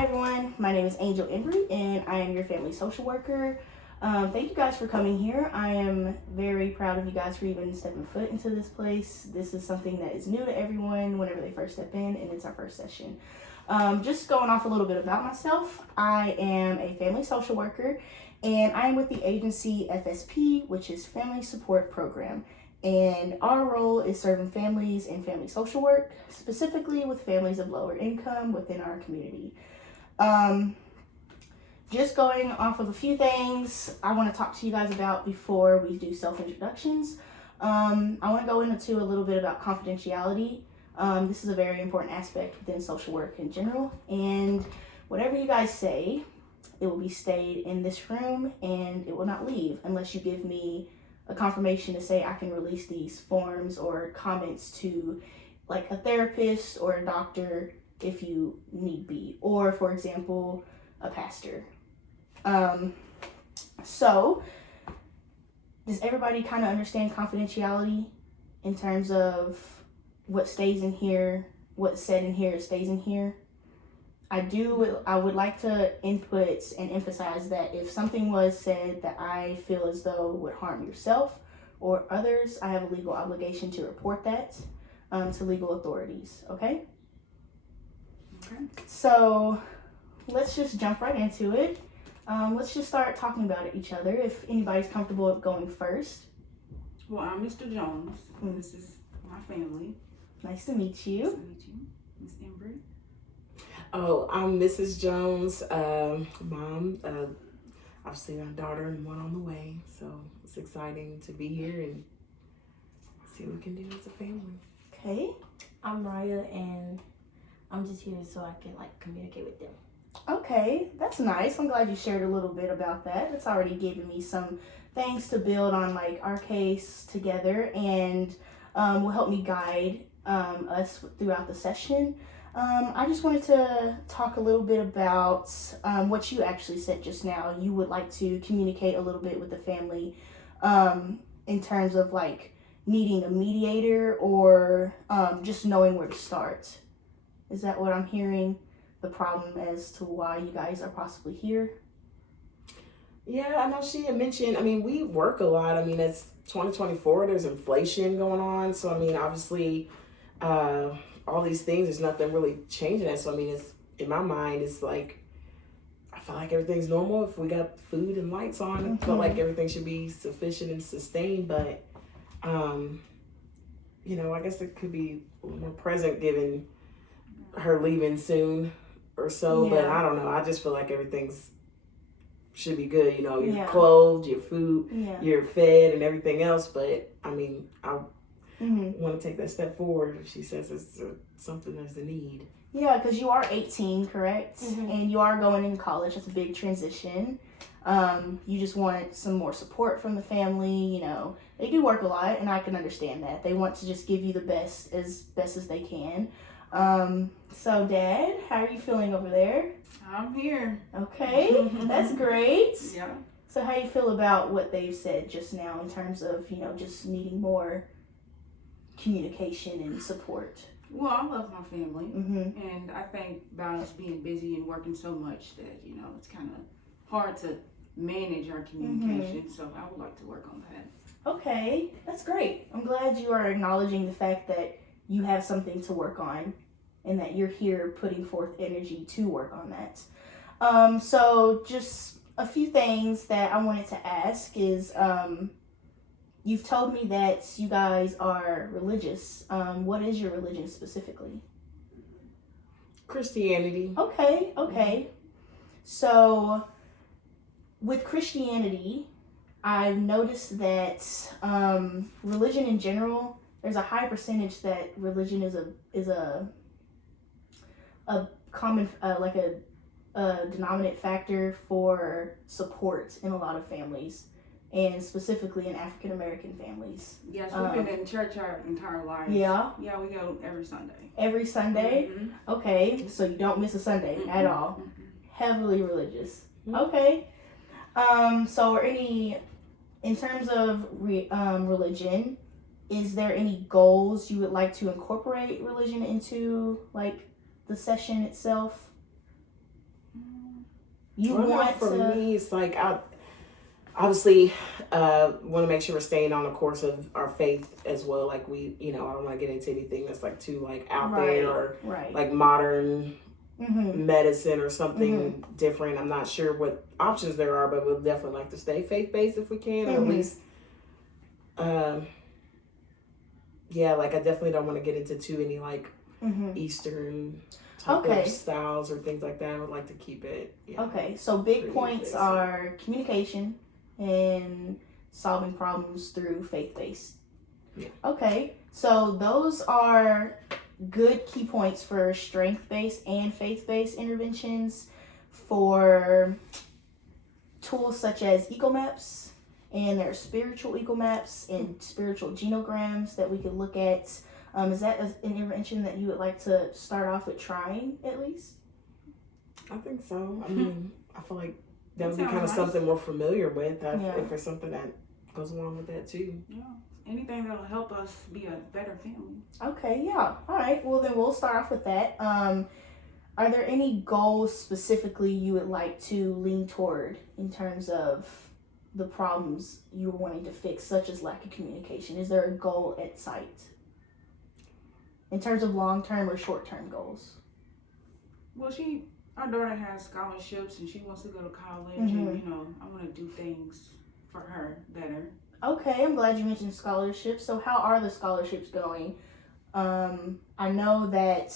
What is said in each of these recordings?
Hi everyone, my name is Angel Embry and I am your family social worker. Thank you guys for coming here. I am very proud of you guys for even stepping foot into this place. This is something that is new to everyone whenever they first step in, and it's our first session. Just going off a little bit about myself, I am a family social worker and I am with the agency FSP, which is Family Support Program. And our role is serving families in family social work, specifically with families of lower income within our community. Just going off of a few things I want to talk to you guys about before we do self-introductions. I want to go into a little bit about confidentiality. This is a very important aspect within social work in general, and whatever you guys say, it will be stayed in this room and it will not leave unless you give me a confirmation to say I can release these forms or comments to like a therapist or a doctor if you need be, or for example, a pastor. So does everybody kind of understand confidentiality in terms of what stays in here, what's said in here stays in here? I would like to input and emphasize that if something was said that I feel as though would harm yourself or others, I have a legal obligation to report that to legal authorities, okay? Okay. So let's just jump right into it. Let's just start talking about each other, if anybody's comfortable going first. Well, I'm Mr. Jones. This is my family. Nice to meet you. Nice to meet you, Miss Embry. Oh, I'm Mrs. Jones, mom. Obviously, my daughter and one on the way. So it's exciting to be here and see what we can do as a family. Okay. I'm Raya, and I'm just here so I can communicate with them. Okay, that's nice. I'm glad you shared a little bit about that. It's already given me some things to build on our case together, and will help me guide us throughout the session. I just wanted to talk a little bit about what you actually said just now. You would like to communicate a little bit with the family in terms of needing a mediator or just knowing where to start. Is that what I'm hearing? The problem as to why you guys are possibly here? Yeah, I know she had mentioned, we work a lot. It's 2024, there's inflation going on. So, obviously, all these things, there's nothing really changing that. So, it's in my mind, it's I feel like everything's normal. If we got food and lights on, I feel like everything should be sufficient and sustained. But, I guess it could be a little more present given her leaving soon or so. Yeah. But I don't know. I just feel like everything's should be good. You're Yeah. clothed, your food, Yeah. you're fed, and everything else. But I Mm-hmm. want to take that step forward if she says it's something that's a need. Yeah, because you are 18, correct? Mhm. And you are going in college. That's a big transition. You just want some more support from the family. They do work a lot, and I can understand that. They want to just give you the best as they can. So, Dad, how are you feeling over there? I'm here. Okay, that's great. Yeah. So, how you feel about what they've said just now in terms of, just needing more communication and support? Well, I love my family, Mm-hmm. and I think balance being busy and working so much that it's kind of hard to manage our communication. So I would like to work on that. Okay, that's great. I'm glad you are acknowledging the fact that you have something to work on and that you're here putting forth energy to work on that. So just a few things that I wanted to ask is, you've told me that you guys are religious. What is your religion specifically? Christianity. Okay. So with Christianity, I've noticed that religion in general, there's a high percentage that religion is a common a denominant factor for support in a lot of families, and specifically in African American families. Yes, we've been in church our entire lives. Yeah. Yeah, we go every Sunday. Every Sunday? Mhm. Okay, so you don't miss a Sunday at all. Mhm. Heavily religious. Mhm. Okay. So in terms of religion, is there any goals you would like to incorporate religion into the session itself? You Well, no, want for to. me, it's like I obviously want to make sure we're staying on the course of our faith as well. Like we, I don't want to get into anything that's like too like out there or Right. like modern Mm-hmm. medicine or something different. I'm not sure what options there are, but we'll definitely like to stay faith based if we can, or at least, yeah, like I definitely don't want to get into too any like Eastern type of styles or things like that. I would like to keep it. Yeah, Okay, so big pretty points basic. are communication and solving problems through faith-based. Yeah. Okay, so those are good key points for strength-based and faith-based interventions for tools such as ecomaps, and there are spiritual ecomaps and spiritual genograms that we could look at. Is that an intervention that you would like to start off with trying at least? I think so. I mean, I feel like that would be Sounds kind of nice. something we're familiar with. Yeah. If there's something that goes along with that too. Yeah. Anything that'll help us be a better family. Okay, yeah. All right. Well, then we'll start off with that. Are there any goals specifically you would like to lean toward in terms of the problems you're wanting to fix, such as lack of communication? Is there a goal at sight in terms of long-term or short-term goals? Well, our daughter has scholarships and she wants to go to college, Mm-hmm. and I want to do things for her better. Okay, I'm glad you mentioned scholarships. So how are the scholarships going? I know that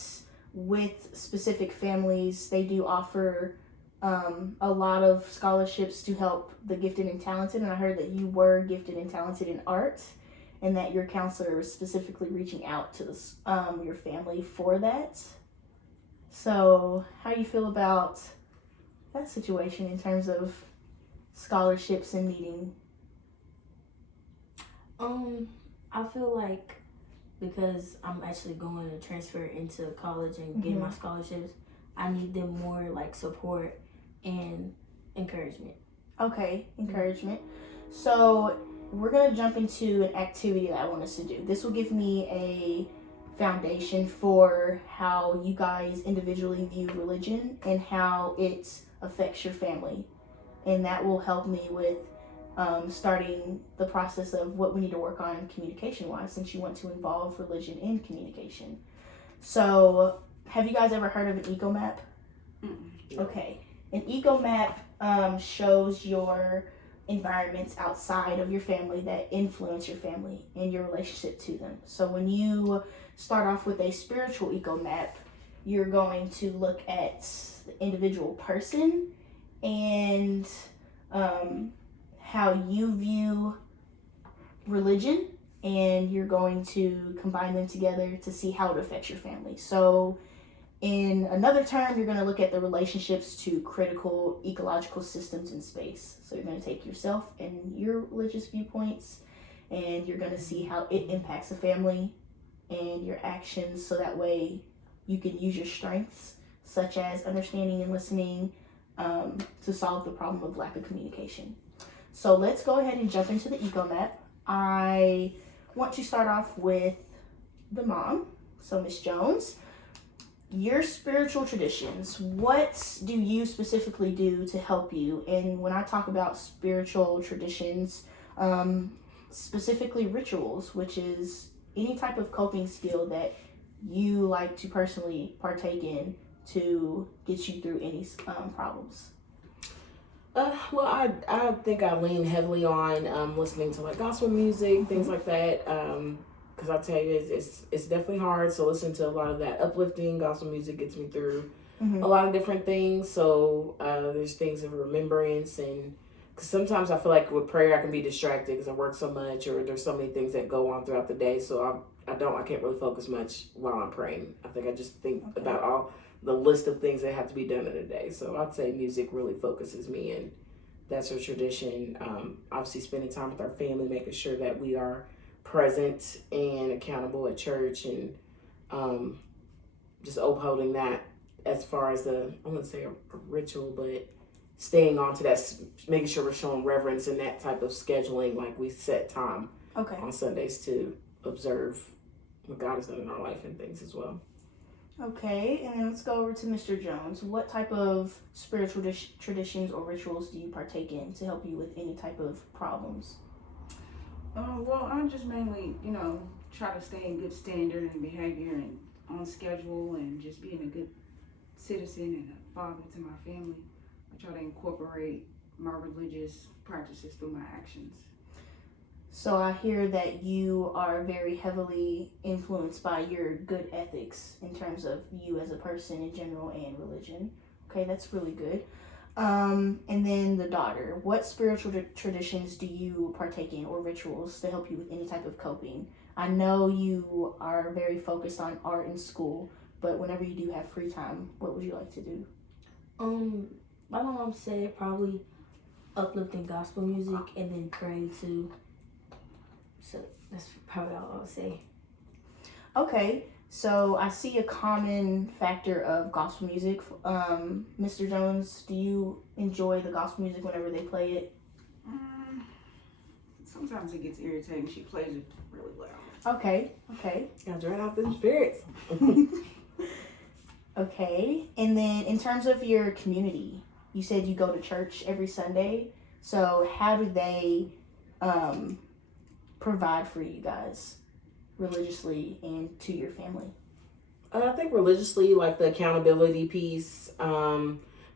with specific families, they do offer a lot of scholarships to help the gifted and talented. And I heard that you were gifted and talented in art and that your counselor was specifically reaching out to your family for that. So how do you feel about that situation in terms of scholarships and needing? I feel like because I'm actually going to transfer into college and get my scholarships, I need them more like support and encouragement. Okay, encouragement. So we're going to jump into an activity that I want us to do. This will give me a foundation for how you guys individually view religion and how it affects your family. And that will help me with starting the process of what we need to work on communication-wise, since you want to involve religion in communication. So have you guys ever heard of an ecomap? Mm-mm. Okay. An ecomap shows your environments outside of your family that influence your family and your relationship to them. So when you start off with a spiritual ecomap, you're going to look at the individual person and how you view religion, and you're going to combine them together to see how it affects your family. So in another term, you're going to look at the relationships to critical ecological systems in space. So you're going to take yourself and your religious viewpoints, and you're going to see how it impacts the family and your actions, so that way you can use your strengths, such as understanding and listening, to solve the problem of lack of communication. So let's go ahead and jump into the ecomap. I want to start off with the mom. So Miss Jones, your spiritual traditions, what do you specifically do to help you? And when I talk about spiritual traditions, specifically rituals, which is any type of coping skill that you like to personally partake in to get you through any problems. Well, I think I lean heavily on listening to like gospel music, things like that. Because I tell you, it's definitely hard. So listening to a lot of that uplifting gospel music gets me through a lot of different things. So there's things of remembrance, and because sometimes I feel like with prayer I can be distracted because I work so much, or there's so many things that go on throughout the day. So I can't really focus much while I'm praying. I think I just think about all the list of things that have to be done in a day. So I'd say music really focuses me, and that's a tradition. Obviously spending time with our family, making sure that we are present and accountable at church, and just upholding that as far as I wouldn't say a ritual, but staying on to that, making sure we're showing reverence in that type of scheduling, like we set time on Sundays to observe what God has done in our life and things as well. Okay, and then let's go over to Mr. Jones. What type of spiritual traditions or rituals do you partake in to help you with any type of problems? Well, I just mainly, try to stay in good standard and behavior and on schedule and just being a good citizen and a father to my family. I try to incorporate my religious practices through my actions. So I hear that you are very heavily influenced by your good ethics in terms of you as a person in general and religion. Okay, that's really good. And then the daughter. What spiritual traditions do you partake in or rituals to help you with any type of coping? I know you are very focused on art in school, but whenever you do have free time, what would you like to do? My mom said probably uplifting gospel music and then pray too. So that's probably all I'll say. Okay, so I see a common factor of gospel music. Mr. Jones, do you enjoy the gospel music whenever they play it? Sometimes it gets irritating. She plays it really loud. Okay. Gotta drain out them spirits. Okay, and then in terms of your community, you said you go to church every Sunday. So how do they provide for you guys religiously and to your family? I think religiously, like the accountability piece,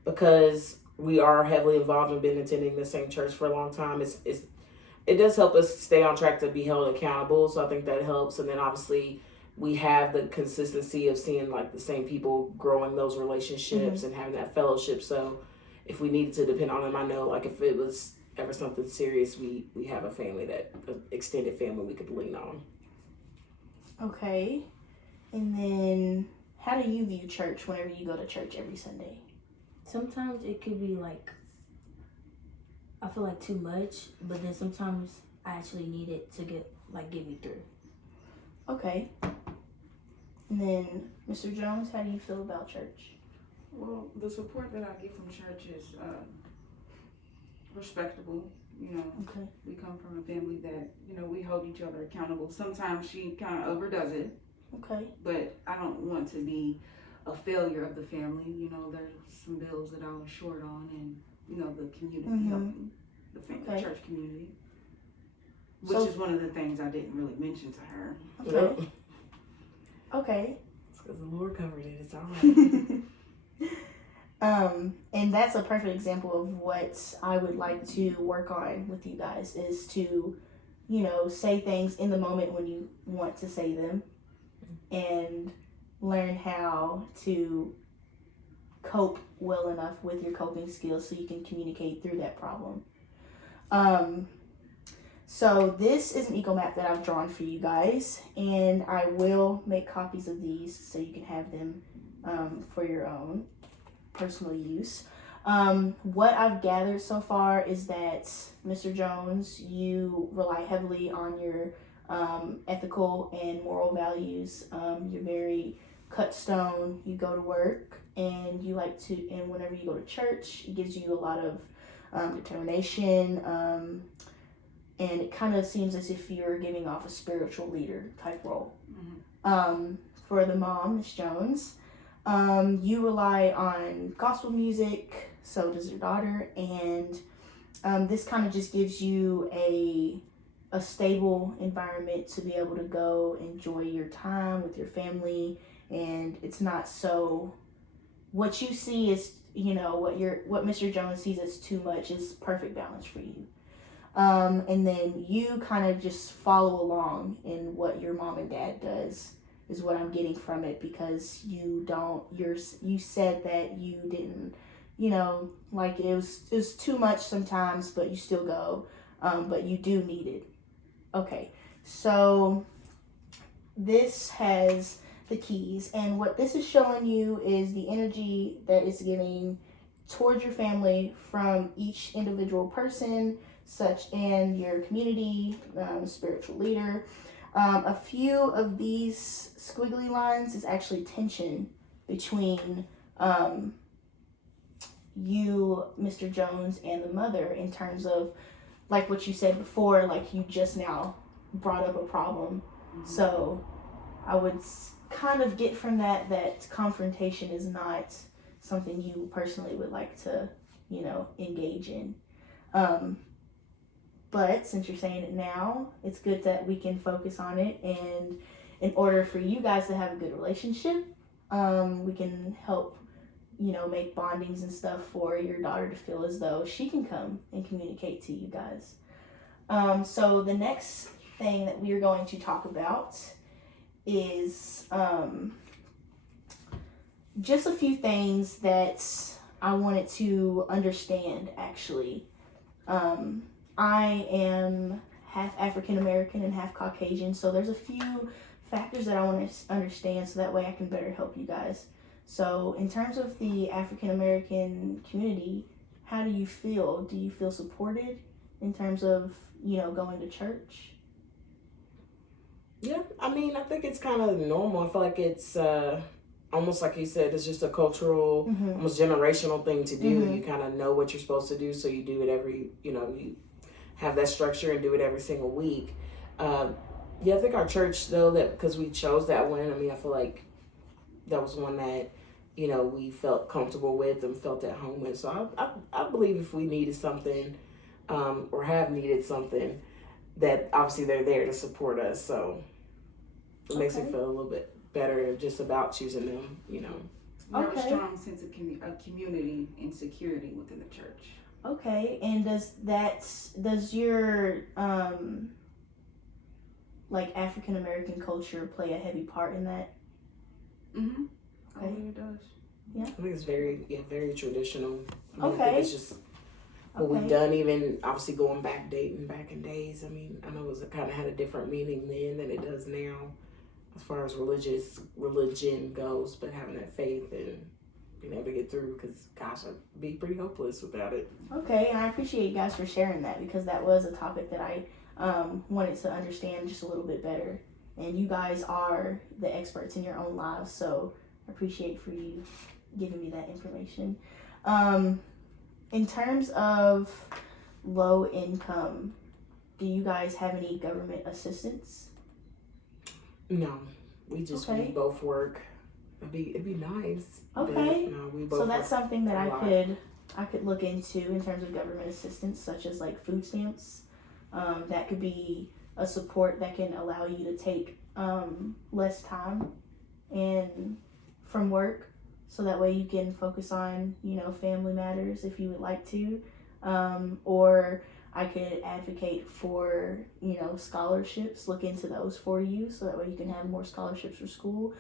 because we are heavily involved and been attending the same church for a long time. It does help us stay on track to be held accountable. So I think that helps. And then obviously we have the consistency of seeing like the same people growing those relationships and having that fellowship. So if we needed to depend on them, I know like if it was ever something serious, we have a family an extended family we could lean on. Okay, and then how do you view church whenever you go to church every Sunday? Sometimes it could be like, I feel like too much, but then sometimes I actually need it to get me through. Okay. And then, Mr. Jones, how do you feel about church? Well, the support that I get from church is respectable. Okay. We come from a family that, we hold each other accountable. Sometimes she kind of overdoes it, Okay. but I don't want to be a failure of the family. There's some bills that I was short on, and, the community helping the family, Okay. church community, which is one of the things I didn't really mention to her. Okay. Okay. It's because the Lord covered it. It's all right. And that's a perfect example of what I would like to work on with you guys is to, say things in the moment when you want to say them and learn how to cope well enough with your coping skills so you can communicate through that problem. So this is an eco map that I've drawn for you guys, and I will make copies of these so you can have them for your own personal use. What I've gathered so far is that Mr. Jones, you rely heavily on your ethical and moral values. You're very cut stone. You go to work and you like to, and whenever you go to church, it gives you a lot of determination. And it kind of seems as if you're giving off a spiritual leader type role. For the mom, Miss Jones, you rely on gospel music, so does your daughter, and this kind of just gives you a stable environment to be able to go enjoy your time with your family, and it's not so, what you see is, what Mr. Jones sees as too much is perfect balance for you. And then you kind of just follow along in what your mom and dad does is what I'm getting from it, because you said that you didn't, like it was too much sometimes, but you still go, but you do need it. Okay, so this has the keys, and what this is showing you is the energy that is giving towards your family from each individual person, such and your community, spiritual leader. A few of these squiggly lines is actually tension between you, Mr. Jones, and the mother in terms of, like what you said before, like you just now brought up a problem. So I would kind of get from that confrontation is not something you personally would like to, engage in. But since you're saying it now, it's good that we can focus on it. And in order for you guys to have a good relationship, we can help, make bondings and stuff for your daughter to feel as though she can come and communicate to you guys. So the next thing that we are going to talk about is just a few things that I wanted to understand, actually. I am half African American and half Caucasian, so there's a few factors that I want to understand so that way I can better help you guys. So in terms of the African American community, how do you feel? Do you feel supported in terms of, going to church? Yeah, I mean, I think it's kind of normal. I feel like it's almost like you said, it's just a cultural, almost generational thing to do. You kind of know what you're supposed to do, so you do it every, you have that structure and do it every single week. Yeah, I think our church, though, that because we chose that one, I mean, I feel like that was one that, we felt comfortable with and felt at home with. So I believe if we needed something or have needed something, that obviously they're there to support us. So it makes it feel a little bit better just about choosing them, Very strong sense of community and security within the church. Okay, and does your like African American culture play a heavy part in that? Mm-hmm. Okay. I think it does. Yeah. I think it's very traditional. I mean, Okay. I think it's just what we've done, even obviously going dating back in days. I mean, I know it kind of had a different meaning then than it does now as far as religion goes, but having that faith and being able to get through, because gosh, I'd be pretty hopeless without it. Okay, and I appreciate you guys for sharing that, because that was a topic that I wanted to understand just a little bit better. And you guys are the experts in your own lives, so I appreciate for you giving me that information. In terms of low income, do you guys have any government assistance? No, we both work. It'd be nice. Okay. But, no, we both So that's work something that a I lot. could look into in terms of government assistance, such as like food stamps. That could be a support that can allow you to take less time and from work, so that way you can focus on family matters if you would like to, or I could advocate for scholarships, look into those for you, so that way you can have more scholarships for school.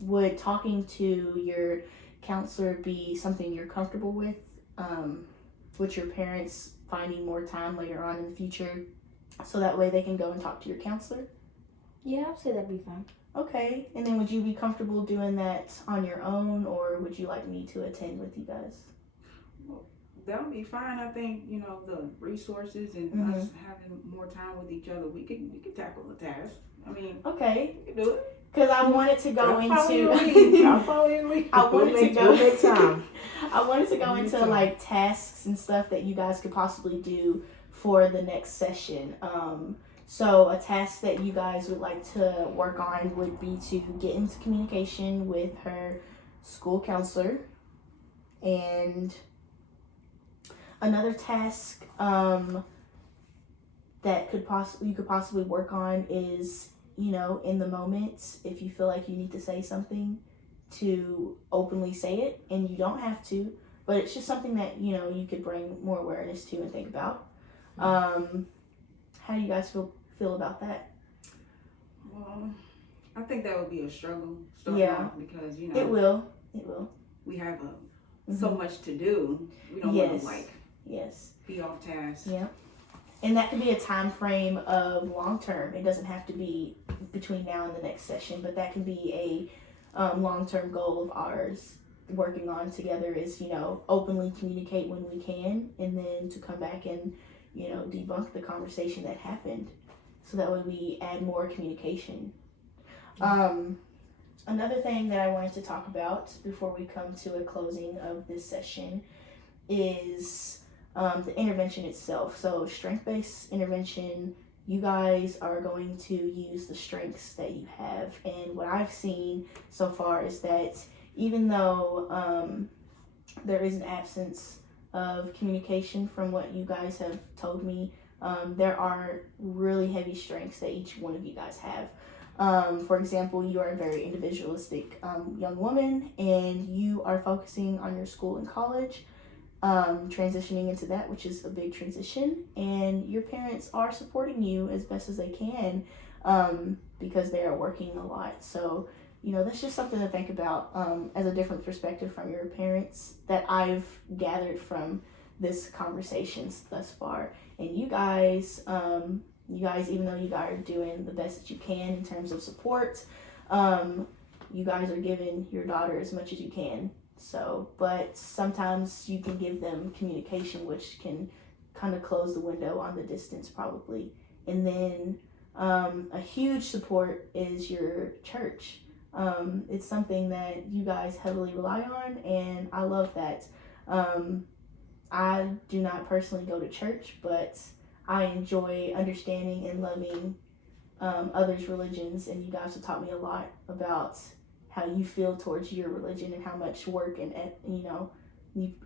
Would talking to your counselor be something you're comfortable with? With your parents finding more time later on in the future, so that way they can go and talk to your counselor? Yeah, I'd say that'd be fine. Okay, and then would you be comfortable doing that on your own, or would you like me to attend with you guys? That'll be fine. I think the resources and us having more time with each other, we could tackle the task. I mean, Okay, we can do it. because I wanted to go I'll follow into. you, Lee. I wanted to go. We'll make time. I wanted to go We'll make into time. like tasks and stuff that you guys could possibly do for the next session. So a task that you guys would like to work on would be to get into communication with her school counselor. And another task that you could possibly work on is, in the moment, if you feel like you need to say something, to openly say it. And you don't have to, but it's just something that you could bring more awareness to and think about. How do you guys feel about that? Well, I think that would be a struggle. Yeah. Off, because It will. we have so much to do. We don't want to Yes. be off task. Yeah. And that could be a time frame of long term. It doesn't have to be between now and the next session, but that can be a long term goal of ours working on together, is openly communicate when we can, and then to come back and debunk the conversation that happened, so that way we add more communication. Another thing that I wanted to talk about before we come to a closing of this session is the intervention itself. So strength-based intervention you guys are going to use the strengths that you have. And what I've seen so far is that even though there is an absence of communication from what you guys have told me, there are really heavy strengths that each one of you guys have. For example, you are a very individualistic young woman, and you are focusing on your school and college, transitioning into that, which is a big transition. And your parents are supporting you as best as they can, because they are working a lot. So, you know, that's just something to think about, as a different perspective from your parents that I've gathered from this conversations thus far. And you guys, even though you guys are doing the best that you can in terms of support, you guys are giving your daughter as much as you can. So, but sometimes you can give them communication, which can kind of close the window on the distance probably. And then a huge support is your church. It's something that you guys heavily rely on, and I love that. I do not personally go to church, but I enjoy understanding and loving others' religions, and you guys have taught me a lot about how you feel towards your religion and how much work and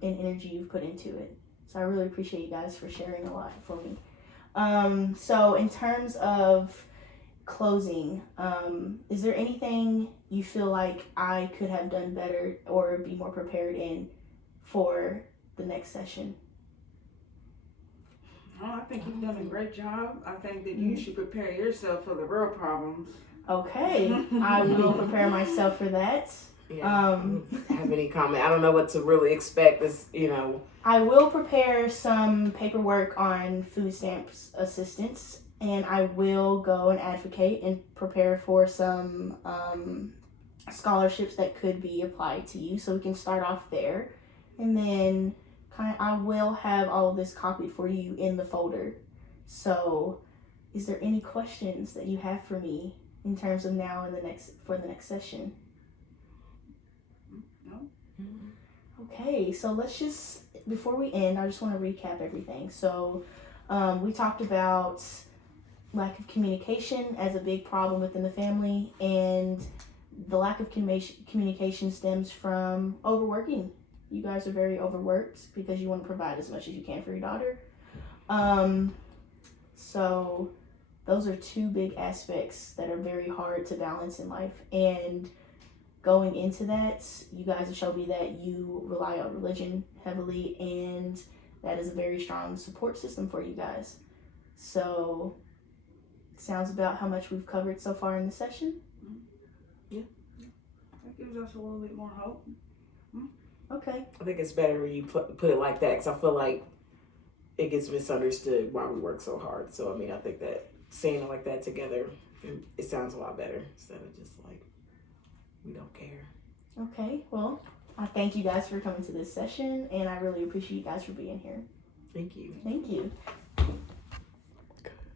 energy you've put into it. So I really appreciate you guys for sharing a lot for me. So in terms of closing, is there anything you feel like I could have done better or be more prepared in for the next session? Oh, I think you've done a great job. I think that you should prepare yourself for the real problems. Okay, I will prepare myself for that. Yeah. I don't have any comment. I don't know what to really expect. I will prepare some paperwork on food stamps assistance, and I will go and advocate and prepare for some scholarships that could be applied to you, so we can start off there. And then I will have all of this copied for you in the folder. So is there any questions that you have for me in terms of now and for the next session? No. Okay, so let's just, before we end, I just want to recap everything. So we talked about lack of communication as a big problem within the family, and the lack of communication stems from overworking. You guys are very overworked because you want to provide as much as you can for your daughter. So those are two big aspects that are very hard to balance in life. And going into that, you guys have shown me that you rely on religion heavily, and that is a very strong support system for you guys. So it sounds about how much we've covered so far in the session. Yeah. That gives us a little bit more hope. Okay. I think it's better when you put it like that, because I feel like it gets misunderstood why we work so hard. So, I mean, I think that saying it like that together, it sounds a lot better instead of just like, we don't care. Okay, well, I thank you guys for coming to this session, and I really appreciate you guys for being here. Thank you. Thank you.